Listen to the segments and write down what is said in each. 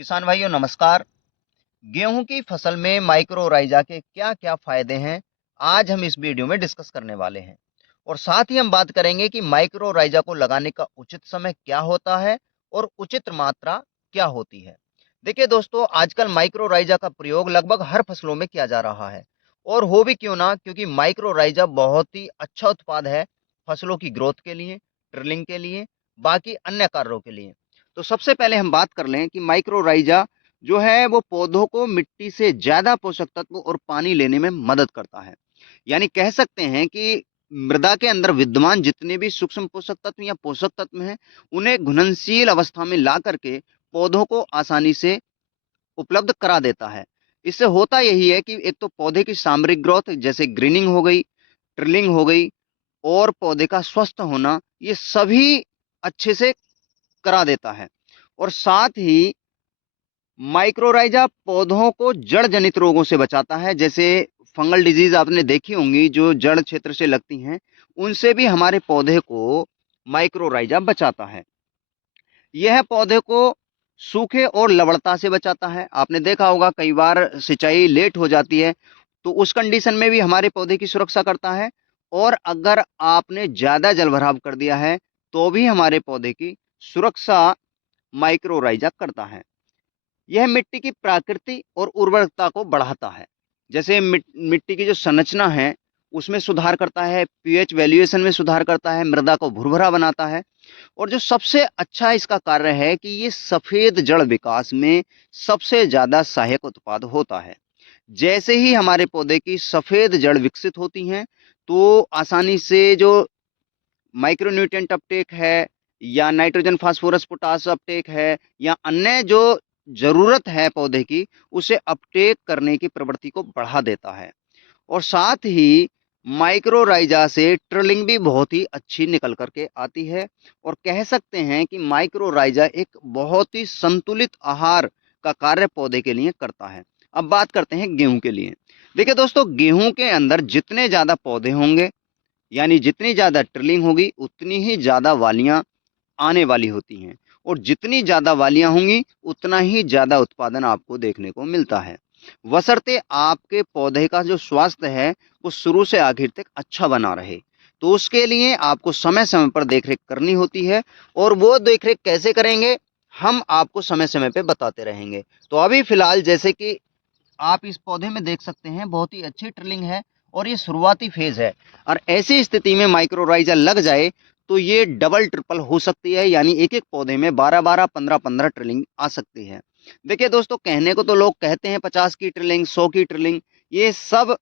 किसान भाइयों नमस्कार। गेहूं की फसल में माइक्रोराइजा के क्या-क्या फायदे हैं, आज हम इस वीडियो में डिस्कस करने वाले हैं। और साथ ही हम बात करेंगे कि माइक्रोराइजा को लगाने का उचित समय क्या होता है और उचित मात्रा क्या होती है। देखिए दोस्तों, आजकल माइक्रोराइजा का प्रयोग लगभग हर फसलों में किया जा रहा है और हो भी क्यों ना, क्योंकि माइक्रोराइजा बहुत ही अच्छा उत्पाद है फसलों की ग्रोथ के लिए, ड्रिलिंग के लिए, बाकी अन्य कार्यों के लिए। तो सबसे पहले हम बात कर लें कि माइक्रोराइजा जो है वो पौधों को मिट्टी से ज्यादा पोषक तत्व और पानी लेने में मदद करता है। यानी कह सकते हैं कि मृदा के अंदर विद्यमान जितने भी सूक्ष्म पोषक तत्व या पोषक तत्व हैं, उन्हें घुलनशील अवस्था में ला करके पौधों को आसानी से उपलब्ध करा देता है। इससे होता यही है कि एक तो पौधे की सामरिक ग्रोथ जैसे ग्रीनिंग हो गई, ट्रिलिंग हो गई और पौधे का स्वस्थ होना, ये सभी अच्छे से करा देता है। और साथ ही माइक्रोराइजा पौधों को जड़ जनित रोगों से बचाता है, जैसे फंगल डिजीज आपने देखी होंगी जो जड़ क्षेत्र से लगती हैं, उनसे भी हमारे पौधे को माइक्रोराइजा बचाता है। यह पौधे को सूखे और लवणता से बचाता है। आपने देखा होगा कई बार सिंचाई लेट हो जाती है, तो उस कंडीशन में भी हमारे पौधे की सुरक्षा करता है। और अगर आपने ज्यादा जलभराव कर दिया है तो भी हमारे पौधे की सुरक्षा माइक्रोराइजा करता है। यह मिट्टी की प्राकृति और उर्वरकता को बढ़ाता है। जैसे मिट्टी की जो संरचना है उसमें सुधार करता है, पीएच वैल्यूएशन में सुधार करता है, मृदा को भुरभुरा बनाता है। और जो सबसे अच्छा इसका कार्य है कि ये सफेद जड़ विकास में सबसे ज्यादा सहायक उत्पाद होता है। जैसे ही हमारे पौधे की सफेद जड़ विकसित होती हैं, तो आसानी से जो माइक्रोन्यूट्रिएंट अपटेक है या नाइट्रोजन फास्फोरस पोटास अपटेक है या अन्य जो जरूरत है पौधे की, उसे अपटेक करने की प्रवृत्ति को बढ़ा देता है। और साथ ही माइक्रोराइजा से ट्रिलिंग भी बहुत ही अच्छी निकल करके आती है। और कह सकते हैं कि माइक्रोराइजा एक बहुत ही संतुलित आहार का कार्य पौधे के लिए करता है। अब बात करते हैं गेहूं के लिए। देखिए दोस्तों, गेहूं के अंदर जितने ज्यादा पौधे होंगे, यानी जितनी ज्यादा ट्रिलिंग होगी, उतनी ही ज्यादा वालियां आने वाली होती हैं। और जितनी ज्यादा वालियां होंगी उतना ही ज्यादा उत्पादन आपको देखने को मिलता है, बशर्ते आपके पौधे का जो स्वास्थ्य है वो शुरू से आखिर तक अच्छा बना रहे। तो उसके लिए आपको समय समय पर देखरेख करनी होती है। और वो देखरेख कैसे करेंगे, हम आपको समय समय पे बताते रहेंगे। तो अभी फिलहाल जैसे कि आप इस पौधे में देख सकते हैं, बहुत ही अच्छी ट्रिलिंग है और ये शुरुआती फेज है। और ऐसी स्थिति में माइक्रोराइजा लग जाए तो ये डबल ट्रिपल हो सकती है, यानी एक एक पौधे में 12-12, 15-15 ट्रिलिंग आ सकती है। देखिए दोस्तों, कहने को तो लोग कहते हैं 50 की ट्रिलिंग, 100 की ट्रिलिंग, ये सब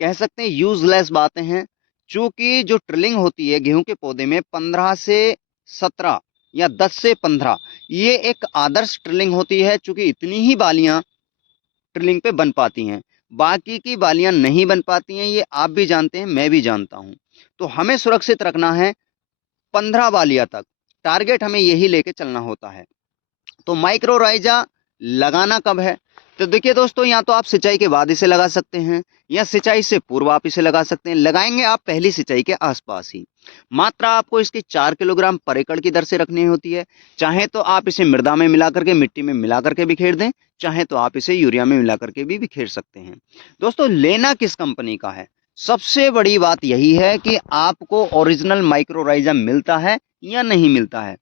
कह सकते हैं यूजलेस बातें हैं। चूंकि जो ट्रिलिंग होती है गेहूं के पौधे में 15 से 17 या 10 से 15, ये एक आदर्श ट्रिलिंग होती है। चूंकि इतनी ही बालियां ट्रिलिंग पे बन पाती हैं, बाकी की बालियां नहीं बन पाती हैं, ये आप भी जानते हैं, मैं भी जानता हूं। तो हमें सुरक्षित रखना है 15 बालियां तक, टारगेट हमें यही लेके चलना होता है। तो माइक्रोराइजा लगाना कब है? तो देखिए दोस्तों, या तो आप सिंचाई के बाद इसे लगा सकते हैं या सिंचाई से पूर्व आप इसे लगा सकते हैं। लगाएंगे आप पहली सिंचाई के आसपास ही। मात्रा आपको इसकी 4 किलोग्राम पर एकड़ की दर से रखनी होती है। चाहे तो आप इसे मृदा में मिला करके, मिट्टी में मिला करके बिखेर दें, चाहे तो आप इसे यूरिया में मिला करके भी बिखेर सकते हैं। दोस्तों, लेना किस कंपनी का है, सबसे बड़ी बात यही है कि आपको ओरिजिनल माइक्रोराइजा मिलता है या नहीं मिलता है।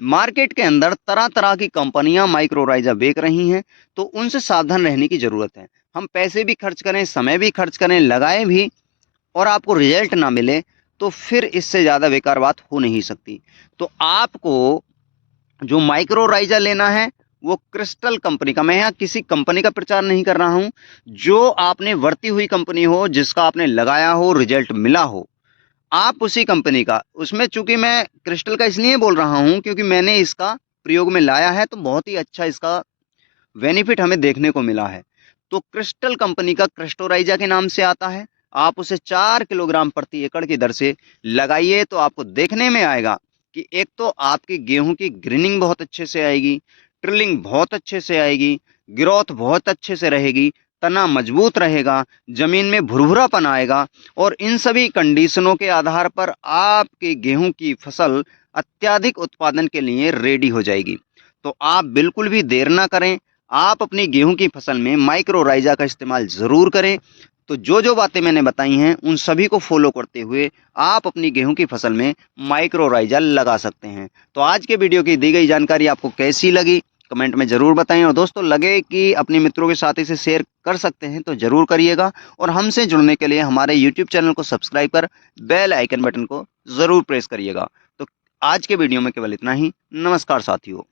मार्केट के अंदर तरह तरह की कंपनियां माइक्रोराइजा बेच रही हैं, तो उनसे सावधान रहने की जरूरत है। हम पैसे भी खर्च करें, समय भी खर्च करें, लगाएं भी, और आपको रिजल्ट ना मिले, तो फिर इससे ज्यादा बेकार बात हो नहीं सकती। तो आपको जो माइक्रोराइजा लेना है वो क्रिस्टल कंपनी का, मैं यहाँ किसी कंपनी का प्रचार नहीं कर रहा हूं, जो आपने वर्ती हुई कंपनी हो, जिसका आपने लगाया हो, रिजल्ट मिला हो, आप उसी कंपनी का। उसमें चूंकि मैं क्रिस्टल का इसलिए बोल रहा हूं क्योंकि मैंने इसका प्रयोग में लाया है, तो बहुत ही अच्छा इसका बेनिफिट हमें देखने को मिला है। तो क्रिस्टल कंपनी का क्रिस्टोराइजा के नाम से आता है। आप उसे 4 किलोग्राम प्रति एकड़ की दर से लगाइए, तो आपको देखने में आएगा कि एक तो आपकी गेहूं की ग्रीनिंग बहुत अच्छे से आएगी, ट्रिलिंग बहुत अच्छे से आएगी, ग्रोथ बहुत अच्छे से रहेगी, तना मजबूत रहेगा, जमीन में भुरभुरापन आएगा। और इन सभी कंडीशनों के आधार पर आपके गेहूं की फसल अत्यधिक उत्पादन के लिए रेडी हो जाएगी। तो आप बिल्कुल भी देर ना करें, आप अपनी गेहूं की फसल में माइक्रोराइजा का इस्तेमाल ज़रूर करें। तो जो बातें मैंने बताई हैं उन सभी को फॉलो करते हुए आप अपनी गेहूं की फसल में माइक्रोराइजा लगा सकते हैं। तो आज के वीडियो की दी गई जानकारी आपको कैसी लगी कमेंट में ज़रूर बताएं, और दोस्तों लगे कि अपने मित्रों के साथ इसे शेयर कर सकते हैं तो ज़रूर करिएगा, और हमसे जुड़ने के लिए हमारे यूट्यूब चैनल को सब्सक्राइब कर बेल आइकन बटन को ज़रूर प्रेस करिएगा। तो आज के वीडियो में केवल इतना ही। नमस्कार साथियों।